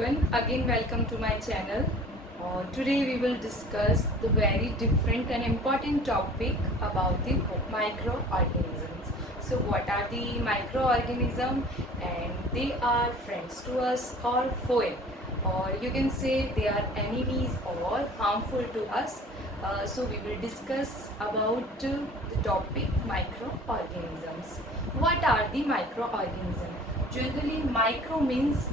everyone, again welcome to my channel. Today we will discuss the very different and important topic about the microorganisms. So what are the microorganisms, and they are friends to us or foe, or you can say they are enemies or harmful to us. So we will discuss about the topic microorganisms. What are the microorganisms? Generally, micro means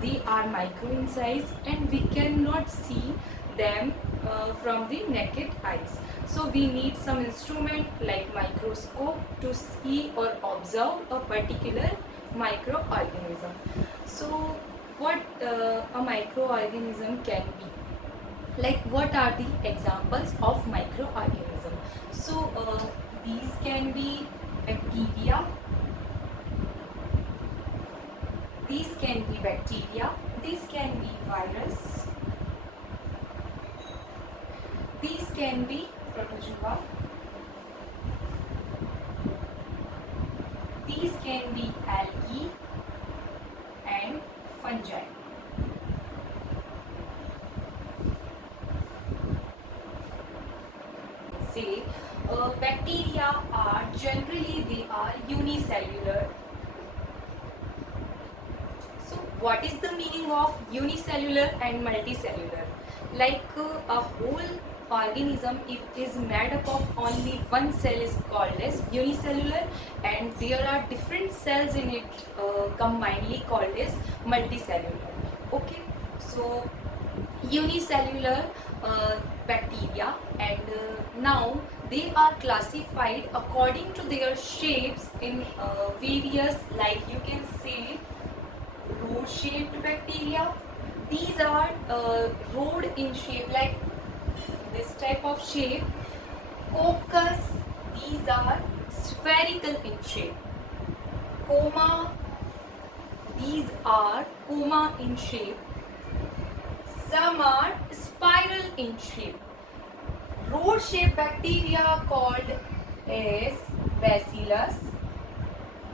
they are micro in size and we cannot see them from the naked eyes. So we need some instrument like microscope to see or observe a particular microorganism. So what a microorganism can be? Like, what are the examples of microorganism? So these can be bacteria. These can be bacteria, these can be virus, these can be protozoa, these can be algae and fungi. Say bacteria are generally they are unicellular. What is the meaning of unicellular and multicellular? Like a whole organism, if is made up of only one cell, is called as unicellular, and there are different cells in it combinedly called as multicellular. Okay, so unicellular bacteria, and now they are classified according to their shapes in various, like you can say, rod-shaped bacteria. These are rod in shape, like this type of shape. Coccus, these are spherical in shape. Coma, these are coma in shape. Some are spiral in shape. Rod-shaped bacteria called as bacillus.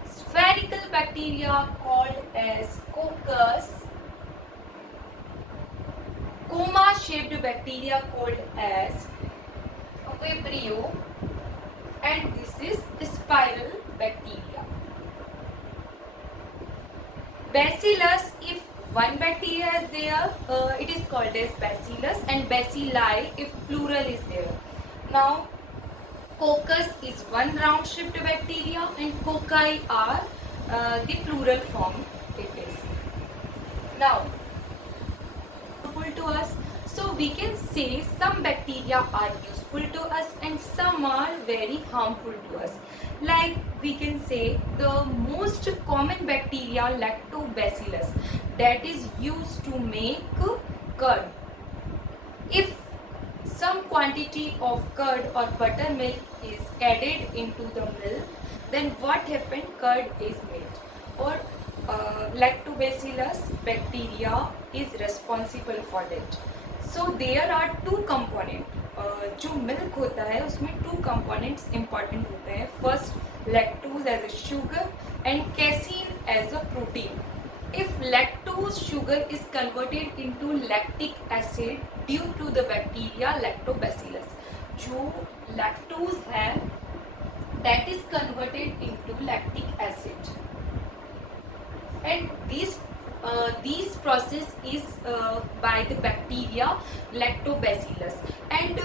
Spherical bacteria called as coccus, coma-shaped bacteria called as vibrio, and this is spiral bacteria. Bacillus, if one bacteria is there, it is called as bacillus, and bacilli if plural is there. Now coccus is one round-shaped bacteria, and cocci are the plural form it is. Now, useful to us. So we can say some bacteria are useful to us and some are very harmful to us. Like we can say the most common bacteria, lactobacillus, that is used to make curd. If some quantity of curd or buttermilk is added into the milk, then what happened? Curd is made. Or lactobacillus bacteria is responsible for that. So there are two components. जो milk होता है उसमें two components important होते हैं. First, lactose as a sugar and casein as a protein. If lactose sugar is converted into lactic acid due to the bacteria lactobacillus, जो lactose है that is converted into lactic acid, and this process is by the bacteria lactobacillus, and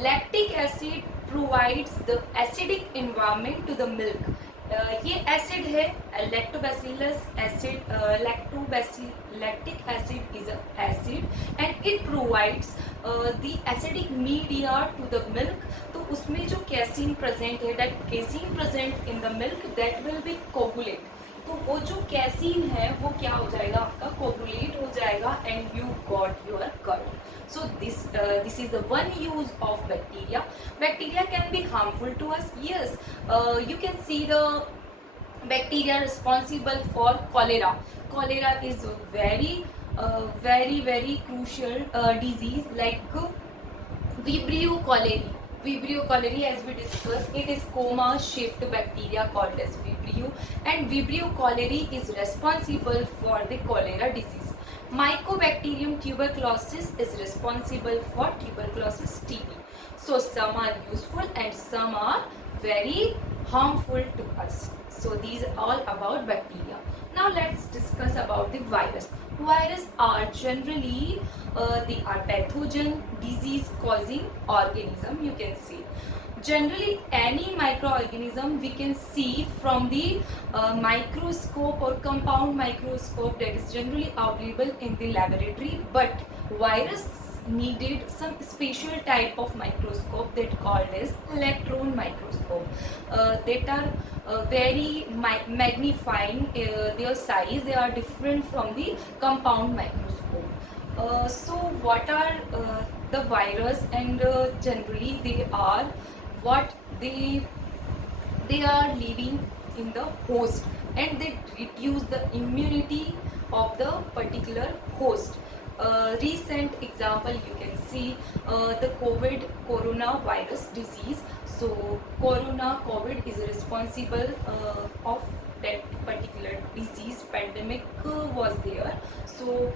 lactic acid provides the acidic environment to the milk. ये acid है lactobacillus acid, lactic acid is an acid and it provides the acidic media to the milk. तो उसमें जो casein present है, that casein present in the milk, that will be coagulate. तो वो जो casein है वो क्या हो जाएगा, आपका कोगुलेट हो जाएगा, and you got your curd. So this is the one use of bacteria. Bacteria can be harmful to us. Yes, you can see the bacteria responsible for cholera. Cholera is a very crucial disease, like Vibrio cholerae. Vibrio cholerae, as we discussed, it is coma-shaped bacteria called as Vibrio, and Vibrio cholerae is responsible for the cholera disease. Mycobacterium tuberculosis is responsible for tuberculosis TB. So some are useful and some are very harmful to us. So these are all about bacteria. Now let's discuss about the virus. Viruses are generally they are pathogen, disease causing organism, you can see. Generally any microorganism we can see from the microscope or compound microscope that is generally available in the laboratory, but virus needed some special type of microscope that called as electron microscope that are very magnifying their size. They are different from the compound microscope. So what are the virus, and generally they are what they are living in the host, and they reduce the immunity of the particular host. Recent example you can see the coronavirus disease. So COVID is responsible of that particular disease. Pandemic was there. So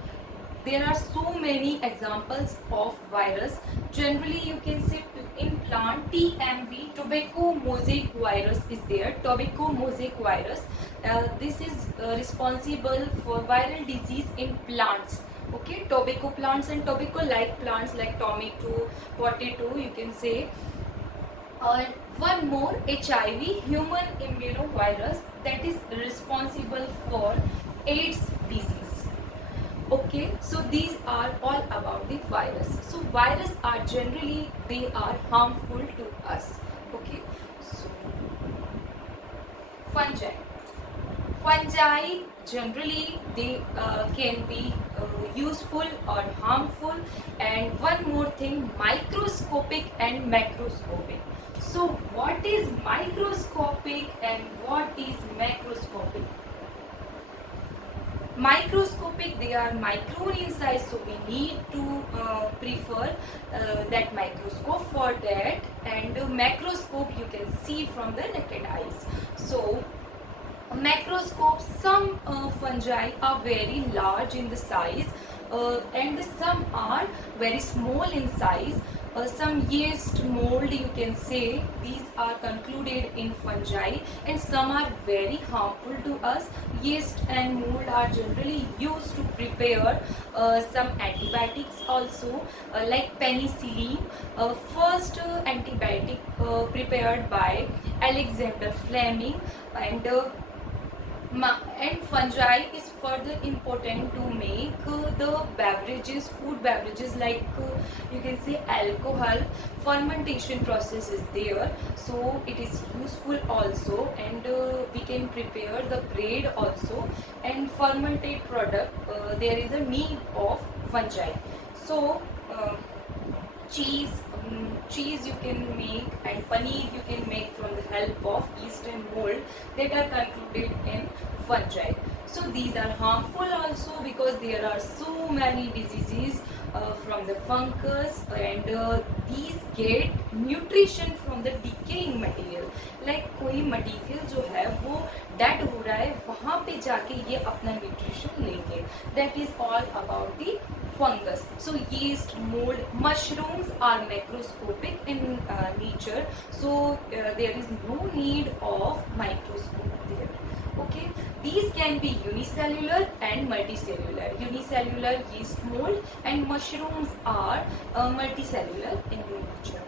there are so many examples of virus. Generally you can say in plant TMV, tobacco mosaic virus is there. Tobacco mosaic virus, this is responsible for viral disease in plants. Okay, tobacco plants and tobacco like plants like tomato, potato, you can say. One more, HIV, human immunovirus, that is responsible for AIDS disease. Okay, so these are all about the virus. So virus are generally they are harmful to us. Okay, so fungi generally they can be useful or harmful. And one more thing, microscopic and macroscopic. So what is microscopic and what is macroscopic? Microscopic, they are micron in size, so we need to prefer that microscope for that. And macroscope you can see from the naked eyes. So macroscope, some fungi are very large in the size and some are very small in size. Some yeast, mold, you can say, these are concluded in fungi, and some are very harmful to us. Yeast and mold are generally used to prepare some antibiotics also, like penicillin. First antibiotic prepared by Alexander Fleming. And fungi is further important to make the beverages, food beverages, like you can say alcohol. Fermentation process is there, so it is useful also. And we can prepare the bread also, and fermented product there is a need of fungi. So cheese you can make, and paneer you can make from the help of yeast and mold that are concluded in fungi. So these are harmful also because there are so many diseases from the fungus, and these get nutrition from the decaying material. Like कोई material जो है वो dead हो रहा है, वहाँ पे जाके ये अपना न्यूट्रिशन लेंगे. That is all about the fungus. So yeast, mold, mushrooms are macroscopic in nature, so there is no need of microscope there. Okay, these can be unicellular and multicellular. Unicellular yeast, mold, and mushrooms are multicellular in nature.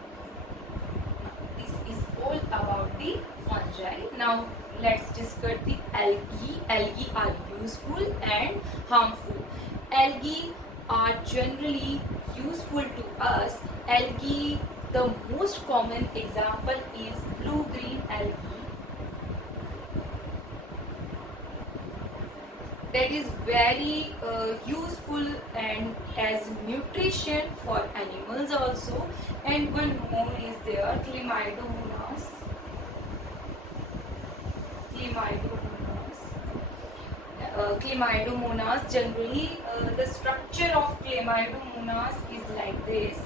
This is all about the fungi. Now let's discuss the algae. Algae are useful and harmful. Algae are generally useful to us. Algae, the most common example is blue-green algae. That is very useful and as nutrition for animals also. And one more is there, Chlamydomonas. Chlamydomonas, generally the structure of Chlamydomonas is like this.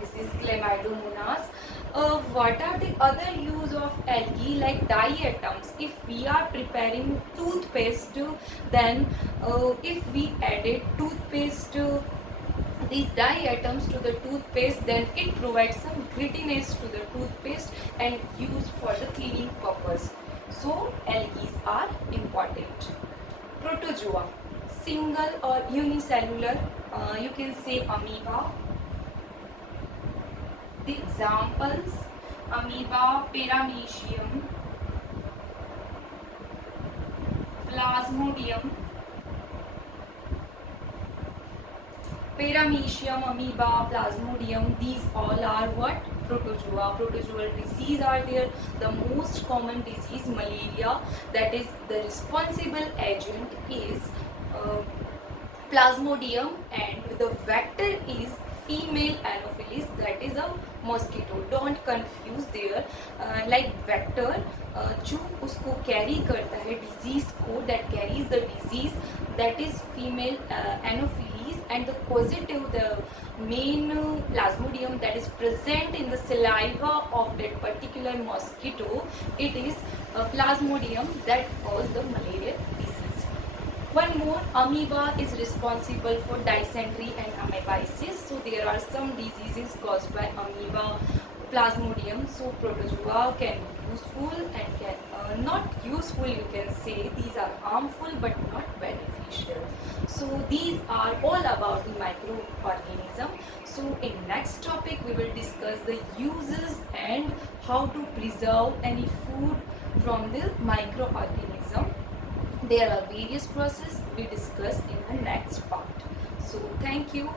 This is Chlamydomonas. What are the other use of algae, like diatoms? If we are preparing toothpaste, then if we added toothpaste, these diatoms to the toothpaste, then it provides some grittiness to the toothpaste and used for the cleaning purpose. So algae are important. Protozoa, single or unicellular, you can say amoeba. The examples: amoeba, paramecium, plasmodium. Paramecium, amoeba, plasmodium, these all are what? Protozoa. Protozoal disease are there. The most common disease, malaria, that is the responsible agent is plasmodium, and the vector is female anopheles, that is a mosquito. Don't confuse there. Like vector जो उसको carry करता है disease को, that carries the disease, that is female anopheles, and the causative, the main plasmodium that is present in the saliva of that particular mosquito, it is plasmodium that cause the malaria disease. One more, amoeba is responsible for dysentery and amoebiasis. So there are some diseases caused by amoeba, plasmodium. So protozoa can be useful and can not useful, you can say. These are harmful but not beneficial. So these are all about the microorganism. So in next topic we will discuss the uses and how to preserve any food from the microorganism. There are various processes we discuss in the next part. So thank you.